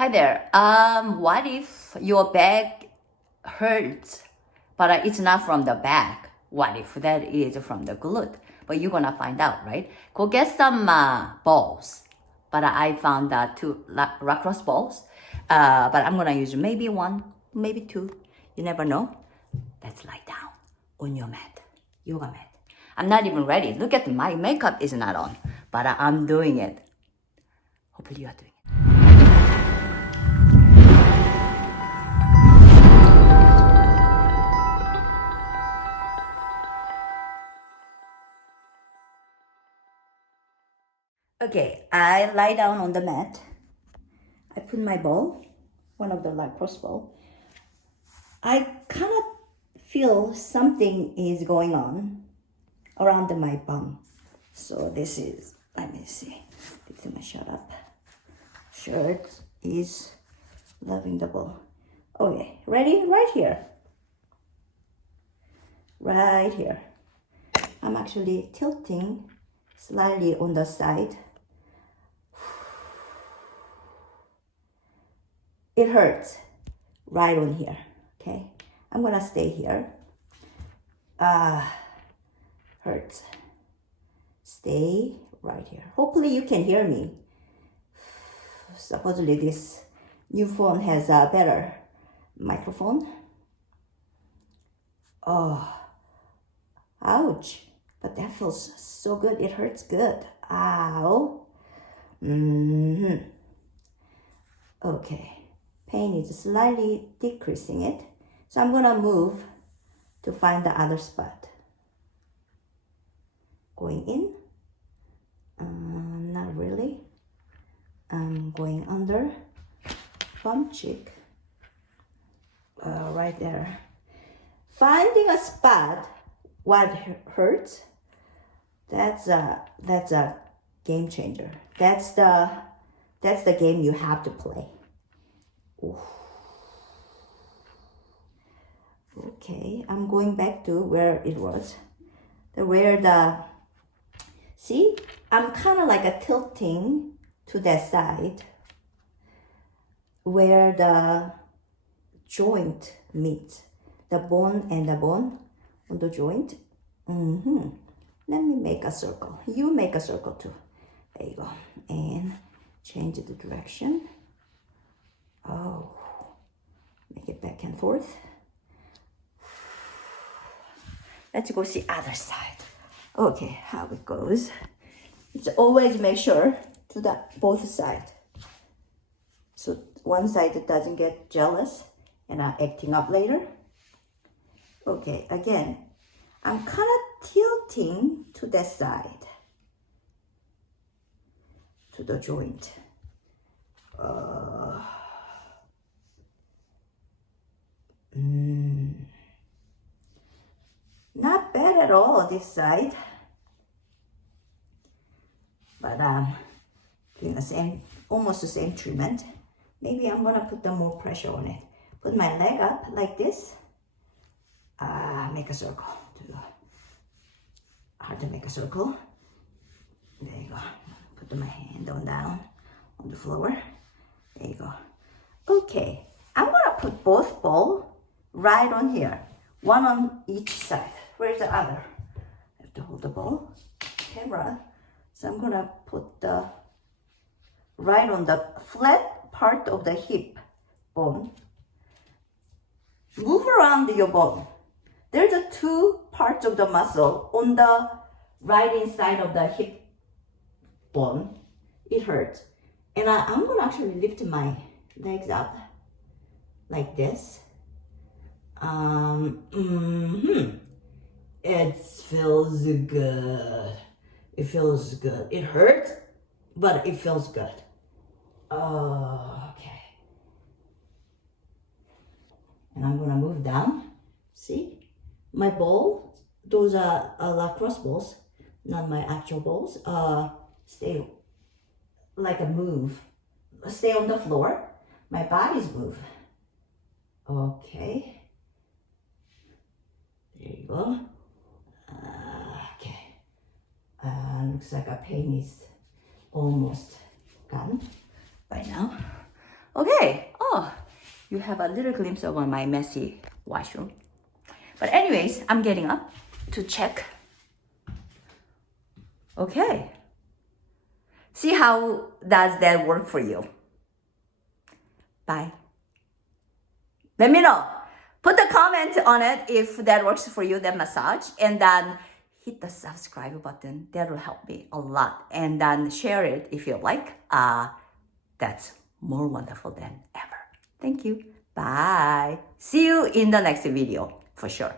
Hi there. What if your back hurts, but it's not from the back? What if that is from the glute? But you're gonna find out, right? Go get some balls. But I found two lacrosse balls. But I'm gonna use maybe one, maybe two. You never know. Let's lie down on your mat, yoga mat. I'm not even ready. Look at my makeup is not on, but I'm doing it. Hopefully you are doing it. Okay, I lie down on the mat. I put my ball, one of the lacrosse ball. I kind of feel something is going on around my bum. So this is, let me see, fix my shirt up. Shirt is loving the ball. Okay, ready? Right here. Right here. I'm actually tilting slightly on the side. It hurts right on here, okay? I'm gonna stay here. Hurts. Stay right here. Hopefully you can hear me. Supposedly this new phone has a better microphone. Oh, ouch. But that feels so good. It hurts good. Ow. Okay. Pain is slightly decreasing it. So I'm gonna move to find the other spot. Going in. Not really. I'm going under. Bum cheek. Right there. Finding a spot what hurts. That's a game changer. That's the game you have to play. Oof. Okay, I'm going back to where it was. See, I'm kind of like a tilting to that side where the joint meets, the bone and the bone on the joint. Let me make a circle. You make a circle too. There you go. And change the direction. Oh, make it back and forth. Let's go see other side. Okay, how it goes. It's always make sure to the both sides. So one side doesn't get jealous and acting up later. Okay, again, I'm kind of tilting to that side, to the joint. Not bad at all this side, but doing the same, almost the same treatment. Maybe I'm gonna put more pressure on it. Put my leg up like this. Make a circle. Hard to make a circle. There you go. Put my hand down on the floor. There you go. Okay, I'm gonna put both balls right on here. One on each side. Where's the other? I have to hold the ball. Camera. So I'm gonna put the right on the flat part of the hip bone. Move around your bone. There's two parts of the muscle on the right inside of the hip bone. It hurts. And I'm gonna actually lift my legs up like this. It feels good. It feels good. It hurts, but it feels good. Okay. And I'm gonna move down. See? My ball, those are lacrosse balls, not my actual balls. Stay like a move. Stay on the floor. My body's move. Okay. There you go. Okay. Looks like our pain is almost gone by now. Okay. Oh, you have a little glimpse of my messy washroom. But anyways, I'm getting up to check. Okay. See how does that work for you? Bye. Let me know. Put a comment on it if that works for you, that massage. And then hit the subscribe button. That will help me a lot. And then share it if you like. That's more wonderful than ever. Thank you. Bye. See you in the next video for sure.